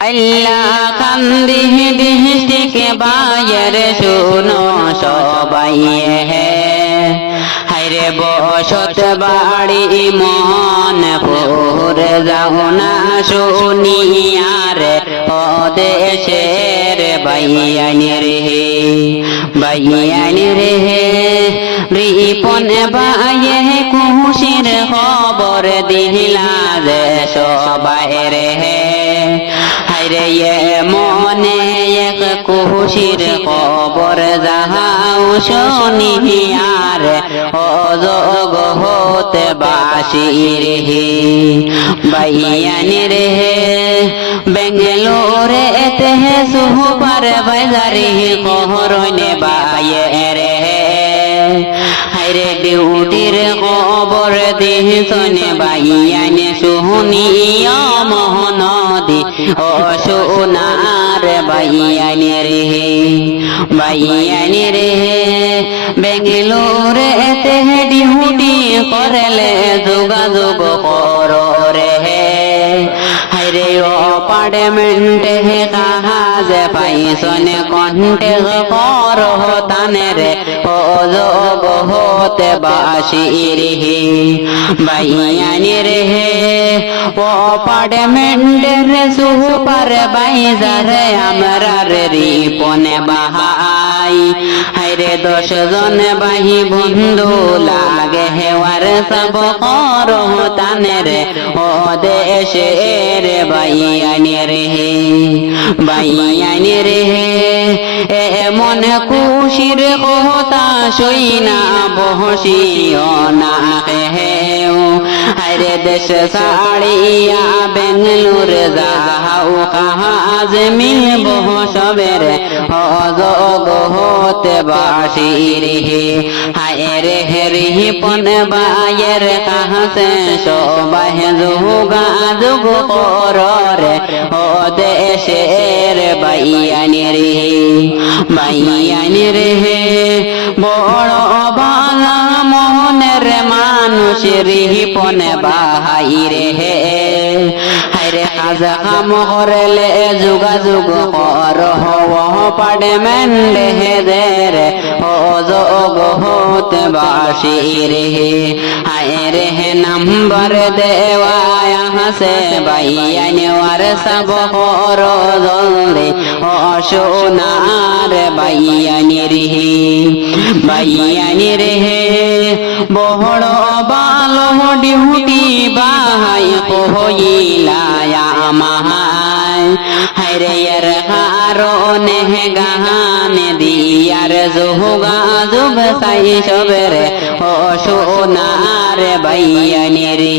আল্লাহ কান্দিহ দৃষ্টিকে বায়ের শুনো সবাই হায়রে বসত বাড়ি মন পুর যাও না শুনিয়ার ও দেশের বাইয়ানি রে রিপন বায়ে খুশির খবর দিলা যে সবাই রে হায়রে মনে এক খুশির খবর যাহাও শুনিয়ার ও জগতে বাসির বাইয়ানি রে বেঙ্গালোরে এতে সুপার বাজারে কহরনে বায়ে রে হায়রে ডিউটির খবর দিহনে বাইয়ানি শুনিয়া মোহনদি ও সোনার বাইয়ানি রে বেঙ্গালোরে এতে ডিউটি করলে যোগাযোগ কর রে হায়রে অপার্টমেন্টে কাজ পাইছনে কণ্ঠে কর তানে রে ও যোগ হতে বাসির বাইয়ানি রে অপার্টমেন্টের সুপার বাইজার আমরা রিপনে বাহাই হায়রে 10 জন বাহি বন্ধু লাগে হেওয়ার সব কর তানে রে ও দেশের বাইয়ানি রে এমন খুশির কথা সইনা বহসিও না হেও হায়রে দেশ ছাড়িয়া বেঙ্গালোর যাও কাজ মিলব সবের অযোগ হতে বাসির হায়রে রিপন বায়ের কাছে সবাই যোগাযোগ কর রে ও দেশের বাইয়ানি রে বড় বালা মনের মানুষ রিপন বাহাই রে হায়রে কাজ কাম করলে যোগাযোগ কর অপার্টমেন্ট হেদের ও যোগ হতে বাসির হায়রে নাম্বার দেওয়া আছে বাইয়ানি ওয়ার সব কর জলদি ও সোনার বাইয়ানি রে বড় বালো ডিউটি বাহাই কইলা আমায় হায়রে এর কারণে গান দিয়ার যোগাযোগ সাই সবের ও সোনার বাইয়ানি রে